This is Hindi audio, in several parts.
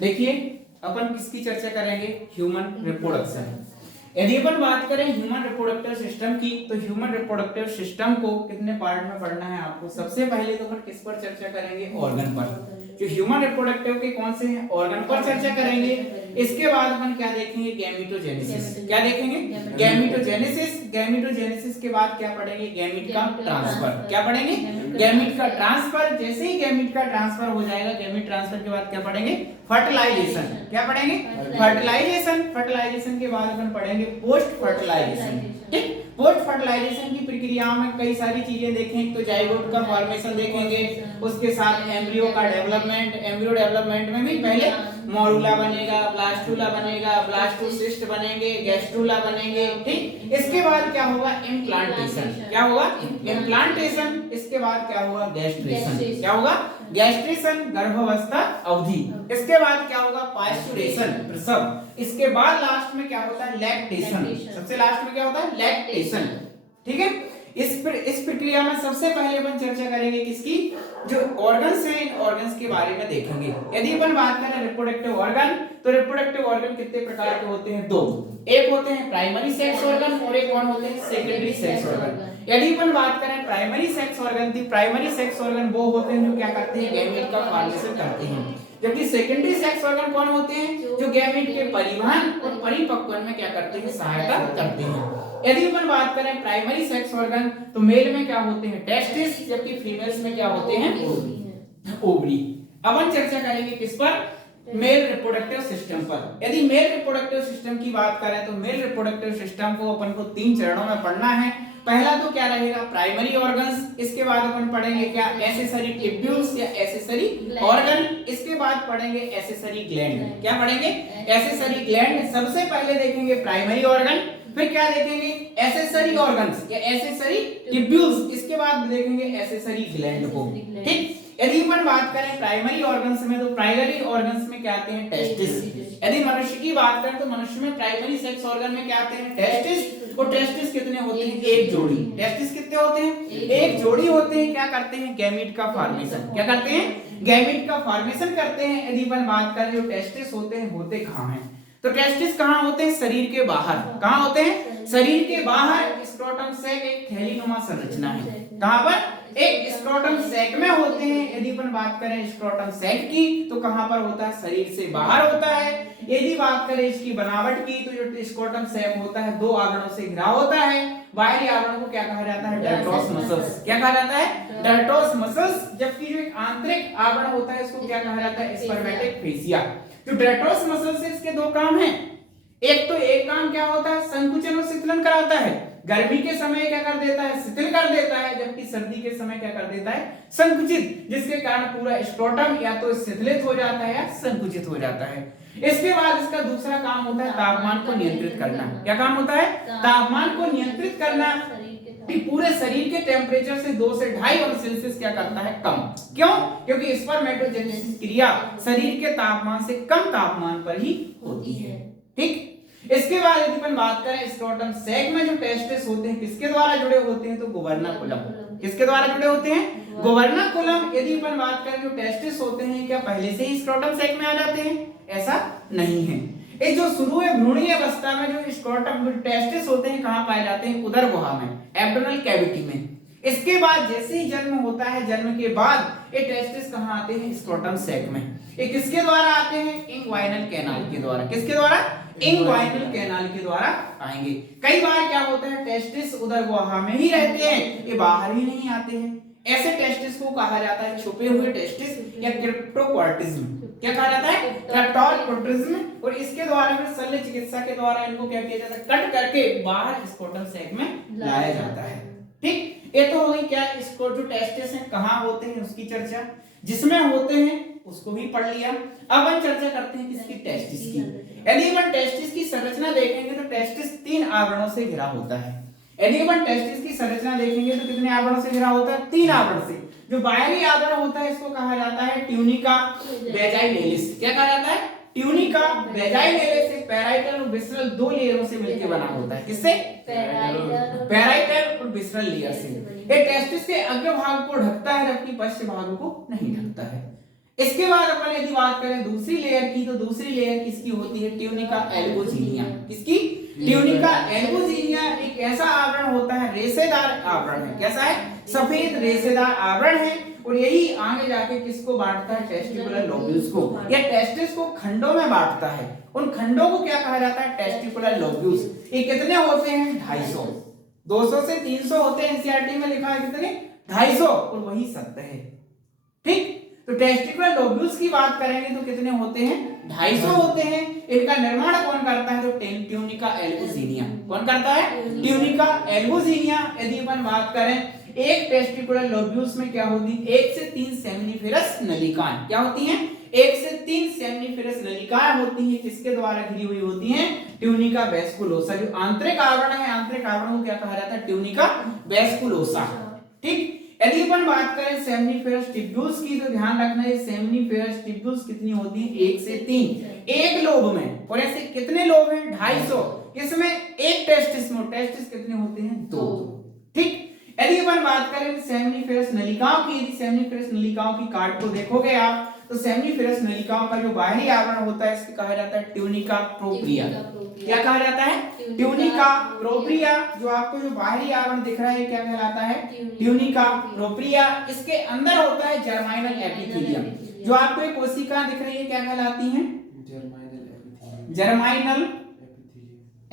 देखिए अपन किसकी चर्चा करेंगे, ह्यूमन रिप्रोडक्शन। यदि अपन बात करें ह्यूमन रिप्रोडक्टिव सिस्टम की, तो ह्यूमन रिप्रोडक्टिव सिस्टम को कितने पार्ट में पढ़ना है आपको। सबसे पहले तो अपन किस पर चर्चा करेंगे, ऑर्गन पर। जो ह्यूमन रिप्रोडक्टिव के कौन से हैं, ऑर्गन पर चर्चा करेंगे। इसके बाद अपन क्या देखेंगे, गैमेटोजेनेसिस। क्या देखेंगे, गैमेटोजेनेसिस। गैमेटोजेनेसिस के बाद क्या पढ़ेंगे, गैमीट का ट्रांसफर। क्या पढ़ेंगे, गैमीट का ट्रांसफर। जैसे ही गैमीट का ट्रांसफर हो जाएगा, गैमीट ट्रांसफर के बाद क्या पढ़ेंगे, फर्टिलाइजेशन। क्या पढ़ेंगे, फर्टिलाइजेशन। फर्टिलाइजेशन के बाद अपन पढ़ेंगे पोस्ट फर्टिलाइजेशन। ठीक, पोस्ट फर्टिलाइजेशन की प्रक्रिया में कई सारी चीजें देखेंगे। तो जाइगोट का फॉर्मेशन देखेंगे, उसके साथ एम्ब्रियो का डेवलपमेंट। एम्ब्रियो डेवलपमेंट में भी पहले मोरुला बनेगा, ब्लास्टुला बनेगा, ब्लास्टोसिस्ट बनेंगे, गैस्ट्रुला बनेंगे। ठीक, इसके बाद क्या होगा, इम्प्लांटेशन। क्या होगा, इम्प्लांटेशन। इसके बाद क्या होगा, गैस्ट्रेशन। क्या होगा, गैस्ट्रेशन, गर्भावस्था अवधि। इसके बाद क्या होगा, पास्चुरेशन, प्रसव। इसके बाद लास्ट में क्या होता है, लैक्टेशन। सबसे लास्ट में क्या होता है, लैक्टेशन। ठीक है, इस प्रक्रिया में सबसे पहले अपन चर्चा करेंगे किसकी, जो ऑर्गन्स हैं, इन ऑर्गन्स के बारे में देखेंगे। यदि अपन बात करें रिप्रोडक्टिव ऑर्गन, तो रिप्रोडक्टिव ऑर्गन कितने प्रकार के होते हैं, दो। एक होते हैं प्राइमरी सेक्स ऑर्गन और एक कौन होते हैं, सेकेंडरी सेक्स ऑर्गन। यदि अपन बात करें प्राइमरी सेक्स ऑर्गन, तो प्राइमरी सेक्स ऑर्गन वो होते हैं जो क्या करते हैं, गैमेट का फॉर्मेशन करते हैं। जबकि सेकेंडरी सेक्स ऑर्गन कौन होते हैं, जो गैमेट के परिवहन और परिपक्वन में क्या करते हैं, सहायता करते हैं। यदि अपन बात करें प्राइमरी सेक्स ऑर्गन, तो मेल में क्या होते हैं, टेस्टिस, जबकि फीमेल्स में क्या होते हैं, ओवरी। अब हम चर्चा करेंगे किस पर, मेल रिप्रोडक्टिव सिस्टम पर। यदि मेल रिप्रोडक्टिव सिस्टम की बात करें, तो मेल रिप्रोडक्टिव सिस्टम को अपन को 3 चरणों में पढ़ना है। पहला तो क्या रहेगा, प्राइमरी ऑर्गन्स। इसके बाद अपन पढ़ेंगे क्या, एक्सेसरी ट्यूब्यूल्स या एक्सेसरी ऑर्गन। इसके बाद पढ़ेंगे एक्सेसरी ग्लैंड। क्या पढ़ेंगे, एक्सेसरी ग्लैंड। सबसे पहले देखेंगे प्राइमरी ऑर्गन, फिर क्या देखेंगे, एक्सेसरी ऑर्गन्स या एक्सेसरी ट्यूब्यूल्स। इसके बाद देखेंगे एक्सेसरी ग्लैंड को। ठीक, यदि अपन बात करें प्राइमरी ऑर्गन्स में, तो प्राइमरी ऑर्गन्स में क्या आते हैं, टेस्टिस। यदि मनुष्य की बात करें, तो मनुष्य में प्राइमरी सेक्स ऑर्गन में क्या आते हैं, टेस्टिस। और टेस्टिस कितने होते हैं, एक जोड़ी। टेस्टिस कितने होते हैं, एक जोड़ी होते हैं। क्या करते हैं, गैमीट का फॉर्मेशन। क्या करते हैं, गैमीट का फॉर्मेशन करते हैं। यदि अपन बात करें, जो टेस्टिस होते हैं, होते कहां हैं, तो टेस्टिस कहां होते हैं, शरीर के बाहर। कहां होते हैं, शरीर के बाहर। स्क्रोटम सैक एक थैलीनुमा संरचना है। कहां पर, एक स्क्रोटम सैक में होते हैं। यदि अपन बात करें स्क्रोटम सैक की, तो कहां पर होता है, शरीर से बाहर होता है। यदि बात करें इसकी बनावट की, तो जो स्क्रोटम सैक होता है, 2 आवरणों से घिरा होता है। बाहरी आवरण को क्या कहा जाता है, डर्टोस मसल्स। क्या कहा जाता है, डर्टोस मसल्स। जबकि जो एक आंतरिक आवरण होता है, इसको क्या कहा जाता है, स्पर्मेटिक फेसिया। जो डर्टोस मसल्स है, इसके 2 काम हैं। एक काम क्या होता है, संकुचन और शीतलन कराता है। गर्मी के समय क्या कर देता है, शिथिल कर देता है, जबकि सर्दी के समय क्या कर देता है, संकुचित, जिसके कारण पूरा स्क्रोटम या तो शिथिलित हो जाता है या संकुचित हो जाता है। इसके बाद इसका दूसरा काम होता है तापमान को नियंत्रित करना। क्या काम होता है, तापमान को नियंत्रित करना। पूरे शरीर के टेम्परेचर से 2 से 2.5 अंश सेल्सियस क्या करता है, कम। क्यों, क्योंकि स्पर्मेटोजेनेसिस क्रिया शरीर के तापमान से कम तापमान पर ही होती है। ठीक, इसके बाद यदि अपन बात करें स्क्रोटम सैक में जो टेस्टिस होते हैं, किसके द्वारा जुड़े होते हैं, तो गोवर्नाकुलम। किसके द्वारा जुड़े होते हैं, गोवर्नाकुलम। यदि अपन बात करें, जो टेस्टिस होते हैं, क्या पहले से ही स्क्रोटम सैक में आ जाते हैं, ऐसा नहीं है। ये जो शुरू है भ्रूणीय अवस्था में जो स्क्रोटम टेस्टिस होते हैं, कहां पाए जाते हैं, उदर गुहा में, एब्डोमिनल कैविटी में। इसके बाद जैसे ही जन्म होता है, जन्म के बाद ये टेस्टिस कहां आते हैं, स्क्रोटम सैक में। ये किसके द्वारा आते हैं, इंग्वाइनल कैनाल के द्वारा। किसके द्वारा, इंग्वाइनल कैनाल के द्वारा आएंगे। कई बार क्या होता है, टेस्टिस उदर गुहा में ही रहते हैं, ये बाहर ही नहीं आते हैं। ऐसे टेस्टिस को कहा जाता है छुपे हुए टेस्टिस या क्रिप्टोकॉर्टिज्म। क्या कहा जाता है, क्रिप्टोकॉर्टिज्म। और इसके द्वारा फिर शल्य चिकित्सा के द्वारा इनको क्या किया जाता है, कट करके बाहर स्क्रोटम सैक में लाया जाता है। ठीक, ये तो हो गई क्या, इसको जो टेस्टिस हैं कहां होते हैं उसकी चर्चा, जिसमें होते हैं उसको भी पढ़ लिया। अब हम चर्चा करते हैं किसकी, टेस्टिस की। यदि हम टेस्टिस की संरचना देखेंगे, तो टेस्टिस 3 आवरणों से घिरा होता है। यदि हम टेस्टिस की संरचना देखेंगे, तो कितने आवरणों से घिरा होता है, 3 आवरण से। जो बाहरी आवरण होता है, इसको कहा जाता है ट्यूनिका वेजाइनेलिस। क्या कहा जाता है, ट्यूनिका वेजाइनेलिस। पैराइटल और विसरल 2 लेयरों से मिलकर बना होता है। किससे, पैराइटल और विसरल लेयर से। ये टेस्टिस के अग्र भाग को ढकता है, जबकि पश्च भाग को नहीं ढकता है। इसके बाद अपन यदि बात करें दूसरी लेयर की, तो दूसरी लेयर किसकी होती है? ट्यूनिका एल्बोजिनिया। किसकी? ट्यूनिका एल्बोजिनिया एक ऐसा आवरण होता है, रेशेदार आवरण है। कैसा है? सफेद रेशेदार आवरण है, और यही आगे जाके किसको बांटता है? टेस्टिकुलर लोब्यूल्स को। यह टेस्टिस को खंडों में बांटता है। उन खंडों को क्या कहा जाता है? Testicular lobules. ये कितने होते हैं? 250, 200 से 300 होते हैं। एनसीईआरटी में लिखा है कितने? 250, और वही सत्य है। ठीक, तो टेस्टिकुलर लोब्यूल्स की बात करेंगे तो कितने होते हैं? 250 होते हैं। इनका निर्माण कौन करता है? तो ट्यूनिका एल्बोजिनिया। कौन करता है? ट्यूनिका एल्बोजिनिया। यदि अपन बात करें, एक टेस्टिकुलर लोब्यूल्स में क्या होती है? 1 से 3 सेमिनिफेरस नलिकाएं। क्या होती हैं? 1 से 3 सेमिनिफेरस नलिकाएं होती हैं। किसके द्वारा घिरी हुई होती हैं? ट्यूनिका वेस्कुलोसा। जो आंतरिक आवरण है, आंतरिक आवरण को क्या कहा जाता है? ट्यूनिका वेस्कुलोसा। ठीक, यदि अपन बात करें सेमिनिफेरस ट्यूब्यूल्स की, तो ध्यान रखना है सेमिनिफेरस ट्यूब्यूल्स कितनी होती है? 1 से 3 एक लोब में। और ऐसे कितने लोब हैं? 250। किसमें? एक टेस्टिस में। टेस्टिस कितने होते हैं? 2। ठीक, यदि अपन बात करें सेमिनिफेरस नलिकाओं की, यदि सेमिनिफेरस नलिकाओं की कार्ड को देखोगे आप, तो सेमिनिफेरस नलिकाओं का जो बाहरी आवरण होता है, इसको कहा जाता है ट्यूनिका प्रोप्रिया। क्या कहा जाता है? Tunica propria. जो आपको जो बाहरी आवरण दिख रहा है, क्या कहलाता है? Tunica propria. इसके अंदर होता है जर्माइनल एपिथेलियम। जो आपको एक कोशिका दिख रही है, क्या कहलाती हैं? जर्माइनल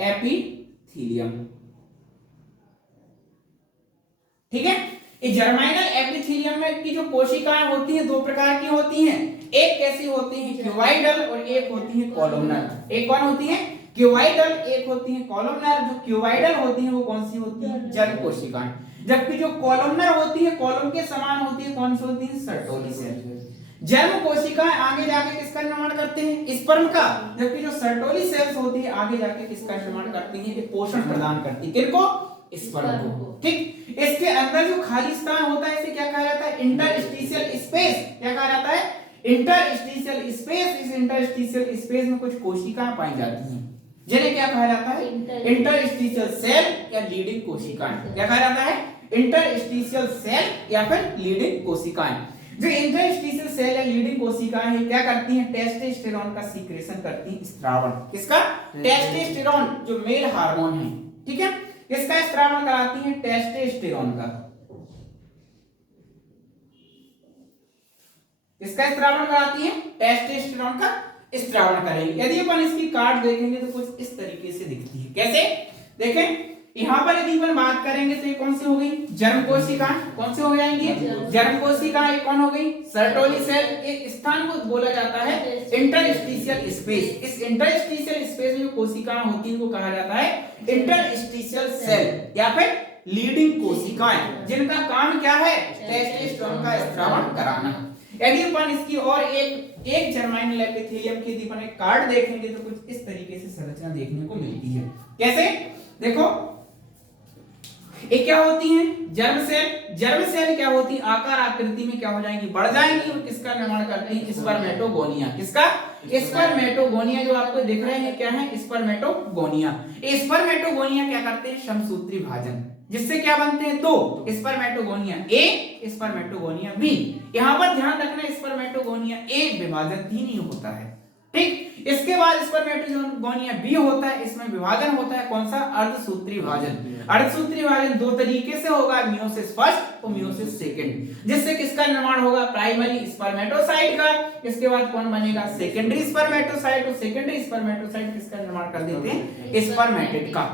एपिथेलियम। ठीक है, ये जर्माइनल एपिथेलियम में की जो कोशिकाएं होती हैं, दो प्रकार की होती हैं। एक कैसी होती है? क्यूबाइडल, और एक होती है कॉलमनर। एक कौन होती है? क्यूबाइडल, एक होती है कॉलमनर। जो क्यूबाइडल होती है वो कौन सी होती है? जर्म कोशिकाएं। जबकि जो कॉलमनर होती है, कॉलम के समान होती है, कौन सी होती है? Sertoli cell. जर्म कोशिकाएं आगे जाके किसका निर्माण करते हैं? स्पर्म का। जबकि जो सर्टोली सेल्स होती है आगे जाके किसका निर्माण करती है? पोषण प्रदान करती है। किनको? स्पर्म को। ठीक, इसके अंदर जो खाली स्थान होता है, इसे क्या कहा जाता है? Interstitial space. क्या कहा जाता है? Interstitial space. इस इंटरस्टिशियल स्पेस में कुछ कोशिकाएं पाई जाती हैं, जिन्हें क्या कहा जाता है? इंटरस्टिशियल सेल या लीडिंग कोशिकाएं। क्या कहा जाता है? इंटरस्टिशियल सेल या फिर लीडिंग कोशिकाएं। जो इंटरस्टिशियल सेल या लीडिंग कोशिकाएं हैं, क्या करती हैं? टेस्टोस्टेरोन का सीक्रेशन करती हैं। स्त्रावण। किसका? टेस्टोस्टेरोन, जो मेल हार्मोन है। ठीक है, किसका स्त्रावण कराती हैं? टेस्टोस्टेरोन का। किसका स्त्रावण कराती है? टेस्टोस्टेरोन का स्त्रावण करेंगे। यदि अपन इसकी कार्ड देखेंगे तो कुछ इस तरीके से दिखती है। कैसे? देखें, यहाँ पर यदि अपन बात करेंगे तो ये कौन सी हो गई? जर्म कोशिका। कौन से हो जाएंगी? जर्म कोशिका। ये कौन हो गई? Sertoli cell. इस स्थान को बोला जाता है इंटरस्टिशियल स्पेस। इस इंटरस्टिशियल स्पेस में जो कोशिकाएं होती हैं, वो कहा जाता है इंटरस्टिशियल सेल या फिर लीडिंग कोशिकाएं, जिनका काम क्या है? टेस्टोस्टेरोन का स्त्रावण कराना। यदि अपन इसकी और एक जर्माइनल एपिथेलियम की यदि अपन एक कार्ड देखेंगे तो कुछ इस तरीके से संरचना देखने को मिलती है। कैसे? देखो, ये क्या होती हैं? Germ cell. जर्म सेल क्या होती है? आकार आकृति में क्या हो जाएंगी? बढ़ जाएंगी, और किसका निर्माण करती हैं? स्पर्मेटोगोनिया। किसका? स्पर्मेटोगोनिया। जो आपको दिख रहे हैं क्या है? स्पर्मेटोगोनिया। ये स्पर्मेटोगोनिया क्या करते हैं? समसूत्री भाजन, जिससे क्या बनते हैं? दो। स्पर्मेटोगोनिया ए, स्पर्मेटोगोनिया बी। यहां पर ध्यान रखना, स्पर्मेटोगोनिया ए विभाजन ही नहीं होता है। ठीक, इसके बाद स्पर्मेटोगोनिया बी होता है, इसमें विभाजन होता है कौन सा? अर्धसूत्री भाजन। अर्धसूत्री भाजन दो तरीके से होगा, मियोसिस फर्स्ट और मियोसिस सेकंड। जिससे किसका निर्माण होगा? प्राइमरी स्पर्मेटोसाइट का। इसके बाद कौन बनेगा? Secondary spermatocyte. और सेकेंडरी स्पर्मेटोसाइट किसका निर्माण कर देते हैं? स्पर्मेटिड का।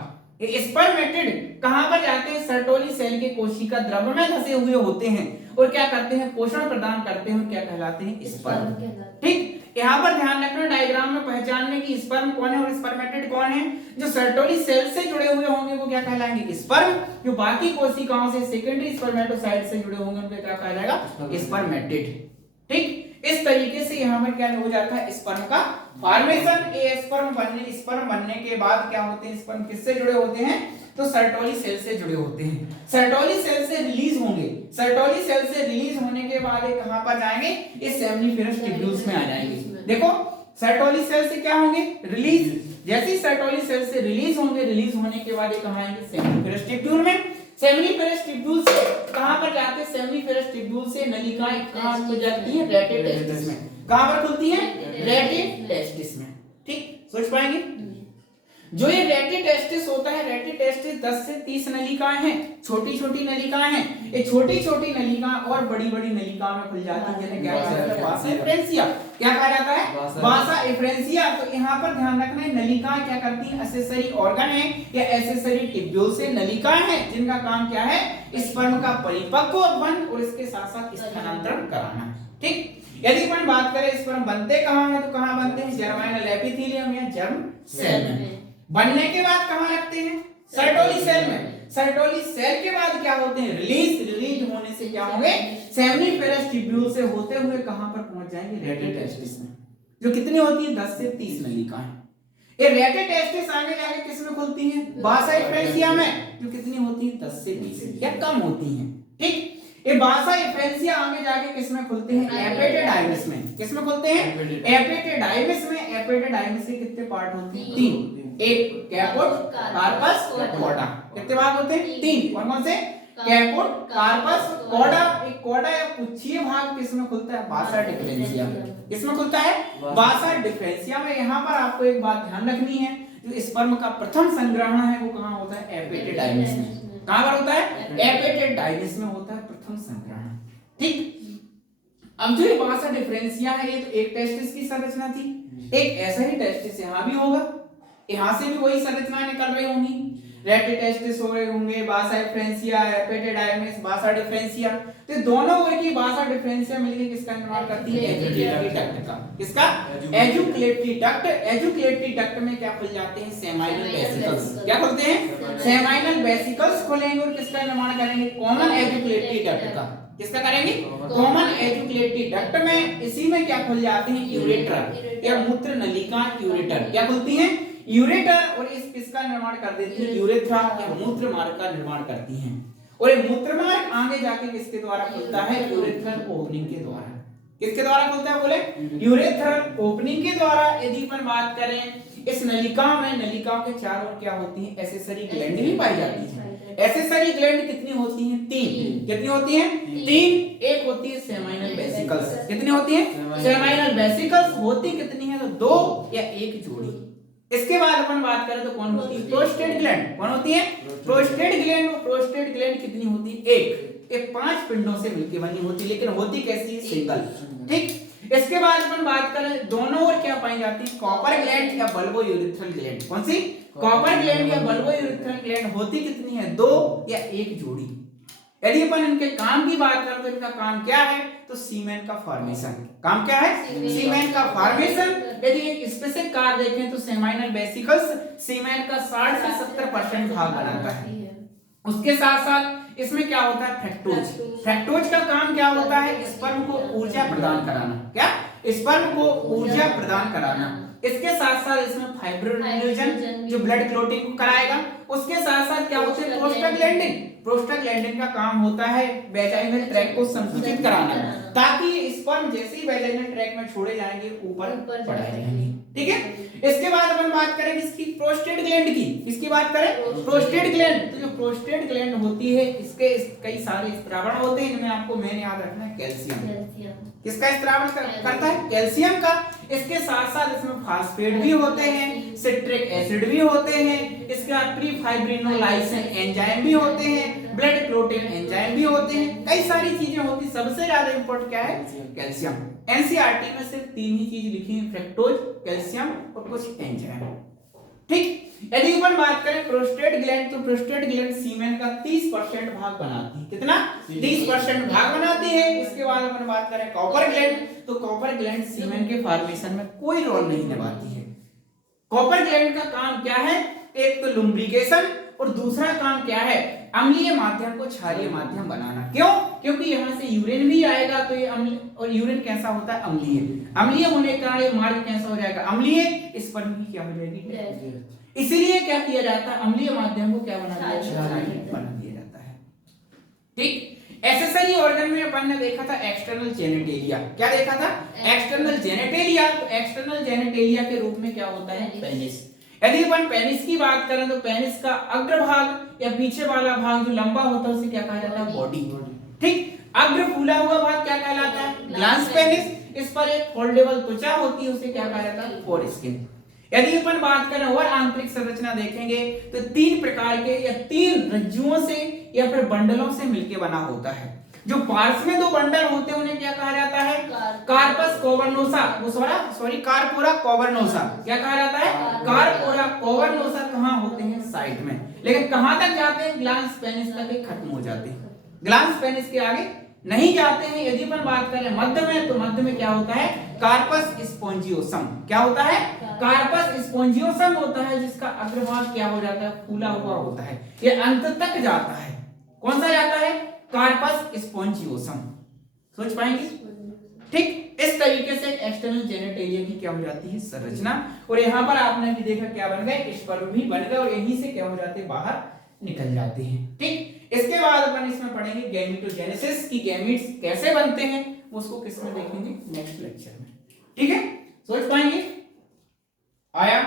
ये स्पर्मेटिड कहां पर जाते हैं? सर्टोली सेल के कोशिका द्रव्य में धसे हुए होते हैं, और क्या करते हैं? पोषण प्रदान करते हैं। क्या कहलाते हैं? स्पर्म। ठीक, यहाँ पर ध्यान रखना, डायग्राम में पहचानने की स्पर्म कौन है और स्पर्मेटिड कौन है। जो सर्टोली सेल से जुड़े हुए होंगे वो क्या कहलाएंगे? स्पर्म। जो बाकी कोशिकाओं से सेकेंडरी स्पर्मेटोसाइट से जुड़े होंगे उनको क्या कहा जाएगा? स्पर्मेटिड। ठीक, इस तरीके से यहाँ पर क्या हो जाता है? स्पर्म का फॉर्मेशन। ये स्पर्म बनने के बाद क्या होते हैं? स्पर्म किससे जुड़े होते हैं? तो सर्टोली सेल से जुड़े होते हैं। सर्टोली सेल से रिलीज होंगे। सर्टोली सेल से रिलीज होने के बाद ये कहां पर जाएंगे? इस सेमिनिफेरस ट्यूब्यूल्स में आ जाएंगे। देखो, सर्टोली सेल से क्या होंगे? रिलीज। जैसे ही सर्टोली सेल से रिलीज होंगे, रिलीज होने के बाद ये कहां आएंगे? सेमिनिफेरस ट्यूब्यूल में। सेमिनिफेरस ट्यूब्यूल से कहां पर जाते हैं? सेमिनिफेरस ट्यूब्यूल से नलिकाएं कहां खुल जाती हैं? रेटे टेस्टिस में। कहां पर खुलती हैं? रेटे टेस्टिस में। ठीक, सोच पाएंगे? जो ये रेटे टेस्टिस होता है, रेटे टेस्टिस 10 से 30 नलिकाएं हैं, छोटी छोटी नलिकाएं हैं। ये छोटी छोटी नलिकाएं और बड़ी बड़ी नलिकाओं में खुल जाती है, जिन्हें क्या कहा जाता है? वासा एफ्रेंसिया। क्या कहा जाता है? वासा एफ्रेंसिया। तो यहाँ पर ध्यान रखना है, नलिकाएं क्या करती हैं? एक्सेसरी ऑर्गन है या एक्सेसरी ट्यूब्यूल से नलिकाएं हैं, जिनका काम क्या है? स्पर्म का परिपक्वपन और इसके साथ साथ स्थानांतरण कराना। ठीक, यदि अपन बात करें स्पर्म बनते कहां हैं, तो कहां बनते हैं? जर्माइनल एपिथेलियम या जर्म सेल में। बनने के बाद कहां रखते हैं? सर्टोली सेल में। सर्टोली सेल के बाद क्या होते हैं? रिलीज होने से क्या होंगे? सेमिनिफेरस ट्यूब्यूल से होते हुए कहां पर पहुंच जाएंगे? रेटे टेस्टिस में, जो कितनी होती है? 10 से 30 नलिकाएं। ये रेटे टेस्टिस आगे जाके किस में खुलती हैं? वासा एफ्रेंसिया में, जो कितनी होती है? 10 से 20 या कम होती हैं। ठीक, ये वासा एफ्रेंसिया आगे जाके किस में खुलते हैं? एपिटेडाइमिस में। किस में खुलते हैं? एपिटेडाइमिस में। एपिटेडाइमिस के कितने पार्ट होते हैं? 3। एक कैपोड, कार्पस, कोडा। कितने भाग होते हैं? 3। कौन से? कैपोड, कार्पस, कोडा। एक कोडा या पुच्छीय भाग किस में खुलता है? वासा डिफरेंशिया। किसमें खुलता है? वासा डिफरेंशिया में। यहाँ पर आपको एक बात ध्यान रखनी है, जो स्पर्म का प्रथम संग्रहण है वो कहाँ होता है? एपिटेडाइमिस में। कहां पर होता है? एपिटेडाइमिस में होता है प्रथम संग्रहण। ठीक, अब जो ये वासा डिफरेंशिया है, ये तो एक टेस्टिस की संरचना थी। एक ऐसा ही टेस्टिस यहाँ भी होगा, यहाँ से भी वही संरचनाएं निकल रही होंगी। रेटे टेस्टिस हो रहे होंगे, वासा एफ्रेंसिया, एपिटेडाइमिस, वासा डिफरेंशिया। तो दोनों ओर की वासा डिफरेंशिया मिलकर किसका निर्माण करती है? एजुकेटरी डक्ट का। किसका? एजुकेटरी डक्ट। एजुकेटरी डक्ट में क्या खुल जाते हैं? Seminal vesicles. क्या खुलते हैं? सेमाइनल वेसिकल्स खुलेंगे और किसका निर्माण करेंगे? कॉमन एजुकेटरी डक्ट का। किसका करेंगे? कॉमन एजुकेटरी डक्ट में। इसी में क्या खुल जाते हैं? यूरेटर या मूत्र नलिका। यूरेटर क्या खुलती हैं? यूरेटर। और इस किसका निर्माण कर देती है? यूरेथ्रा या मूत्र मार्ग का निर्माण करती हैं। और ये मूत्र मार्ग आगे जाके किसके द्वारा खुलता है? यूरेथ्रल ओपनिंग के द्वारा। किसके द्वारा खुलता है बोले? यूरेथ्रल ओपनिंग के द्वारा। यदि अपन बात करें इस नलिका में, नलिकाओं के चारों ओर क्या होती है? एक्सेसरी ग्लैंड भी पाई जाती है। एक्सेसरी ग्लैंड कितनी होती हैं? 3। कितनी होती हैं? 3। एक होती है सेमाइनल वेसिकल्स। कितनी होती है? सेमाइनल वेसिकल्स होती कितनी है? तो 2 या 1 जोड़ी। इसके बाद अपन बात करें तो कौन होती है? Prostate gland. कौन होती है? Prostate gland. प्रोस्टेट ग्लैंड कितनी होती है? 1। ये 5 पिंडों से मिलकर बनी होती है, लेकिन होती कैसी है? सिंगल। ठीक, इसके बाद अपन बात करें दोनों ओर क्या पाई जाती है? कॉपर ग्लैंड या बल्बो यूरिथ्रल ग्लैंड। कौन सी? कॉपर ग्लैंड या बल्बो यूरिथ्रल ग्लैंड। होती कितनी है? 2 या 1 जोड़ी। यदि अपन इनके काम की बात करें तो इनका काम क्या है? तो सीमेन का फॉर्मेशन। काम क्या है? सीमेन का फॉर्मेशन। यदि एक स्पेसिफिक कार्य देखें तो सेमाइनल वेसिकल्स सीमेन का 60 से 70% भाग बनाता है। उसके साथ साथ इसमें क्या होता है? फ्रक्टोज। फ्रक्टोज का काम क्या होता है? स्पर्म को ऊर्जा प्रदान कराना। क्या? स्पर्म को ऊर्जा प्रदान कराना। इसके साथ साथ इसमें फाइब्रिनोजन जो ब्लड क्लॉटिंग को कराएगा। उसके साथ साथ क्या होता है? प्रोस्टाग्लैंडिन। प्रोस्टाग्लैंडिन का काम होता है वेजाइनल ट्रैक को संकुचित कराना, ताकि स्पर्म जैसे ही वेजाइनल ट्रैक में छोड़े जाएंगे ऊपर बढ़ाए जाएंगे। ठीक है, इसके बाद अपन बात करें किसकी? प्रोस्टेट ग्लैंड की। किसकी बात करें? Prostate gland. तो जो प्रोस्टेट ग्लैंड होती है, इसके कई सारे स्त्रावण होते हैं। इनमें आपको मेन याद रखना है कैल्शियम। किसका स्त्रावण करता है? कैल्शियम का। इसके साथ साथ इसमें फास्फेट भी होते हैं, सिट्रिक एसिड भी होते हैं, इसके बाद प्रीफाइब्रिनोलाइसिन एंजाइम भी होते हैं, ब्लड क्लॉटिंग एंजाइम भी होते हैं, कई सारी चीजें होती। सबसे ज्यादा इंपॉर्टेंट क्या है? कैल्शियम। एनसीईआरटी में सिर्फ 3 ही चीज लिखी है, फ्रक्टोज, कैल्शियम और कुछ एंजाइम। ठीक, यदि अपन बात करें प्रोस्टेट ग्लैंड, तो प्रोस्टेट ग्लैंड सीमेन का 30% भाग बनाती है। कितना? 30% भाग बनाती है। इसके बाद अपन बात करें कॉपर ग्लैंड, तो कॉपर ग्लैंड सीमेन के फॉर्मेशन में कोई रोल नहीं निभाती है। कॉपर ग्लैंड का काम क्या है? एक तो लुब्रिकेशन और दूसरा काम क्या है? अम्लीय माध्यम को क्षारीय माध्यम बनाना। क्यों? क्योंकि यहाँ से यूरिन भी आएगा, तो ये अम्ल, और यूरिन कैसा होता है? अम्लीय। अम्लीय होने का ये मार्ग कैसा हो जाएगा? अम्लीय। स्पर्म की क्या हो जाएगी? इसीलिए क्या किया जाता है? अम्लीय माध्यम को क्या बना दिया? क्षारीय बना दिया जाता है। ठीक, एक्सेसरी ऑर्गन में अपन ने देखा था एक्सटर्नल जेनिटेलिया। क्या देखा था? External genitalia. तो एक्सटर्नल जेनिटेलिया के रूप में क्या होता है? पेनिस। यदि अपन पेनिस की बात करें तो पेनिस का अग्रभाग या पीछे वाला भाग जो लंबा होता है उसे क्या कहा जाता है? बॉडी। ठीक, अग्र फूला हुआ भाग क्या कहलाता है? Glans penis. इस पर एक फोल्डेबल त्वचा होती है, उसे क्या कहा जाता है? फोरस्किन। यदि अपन बात करें और आंतरिक संरचना देखेंगे तो तीन प्रकार के या तीन रज्जुओं से या फिर बंडलों से मिलकर बना होता है। जो पार्श्व में दो बंडल होते हैं उन्हें क्या कहा जाता है? कार्पस कोवर्नोसा। कार्पोरा कोवर्नोसा। क्या कहा जाता है? कार्पोरा कोवर्नोसा। कहां होते हैं? साइड में। लेकिन कहां तक जाते हैं? ग्लांस पेनिस तक ही खत्म हो जाते हैं, ग्लांस पेनिस के आगे नहीं जाते हैं। यदि अपन बात करें मध्य में, तो मध्य में क्या होता है? कार्पस स्पोंजियोसम। क्या होता है? कार्पस स्पोंजियोसम होता है, जिसका अग्रभाग क्या हो जाता है? फूला हुआ होता है, ये अंत तक जाता है। कौन सा जाता है? कार्पस स्पोंजियोसम। सोच पाएंगे? ठीक, इस तरीके से एक्सटर्नल जेनिटेलिया की क्या हो जाती है? संरचना। और यहां पर आपने भी देखा क्या बन गए? स्पर्म भी बन गए और यहीं से क्या हो जाते हैं? बाहर निकल जाते हैं। ठीक, इसके बाद अपन इसमें पढ़ेंगे गैमेटोजेनेसिस की गैमीट्स कैसे बनते हैं, उसको किस में देखेंगे? नेक्स्ट लेक्चर में। ठीक है, सोच पाएंगे? आया?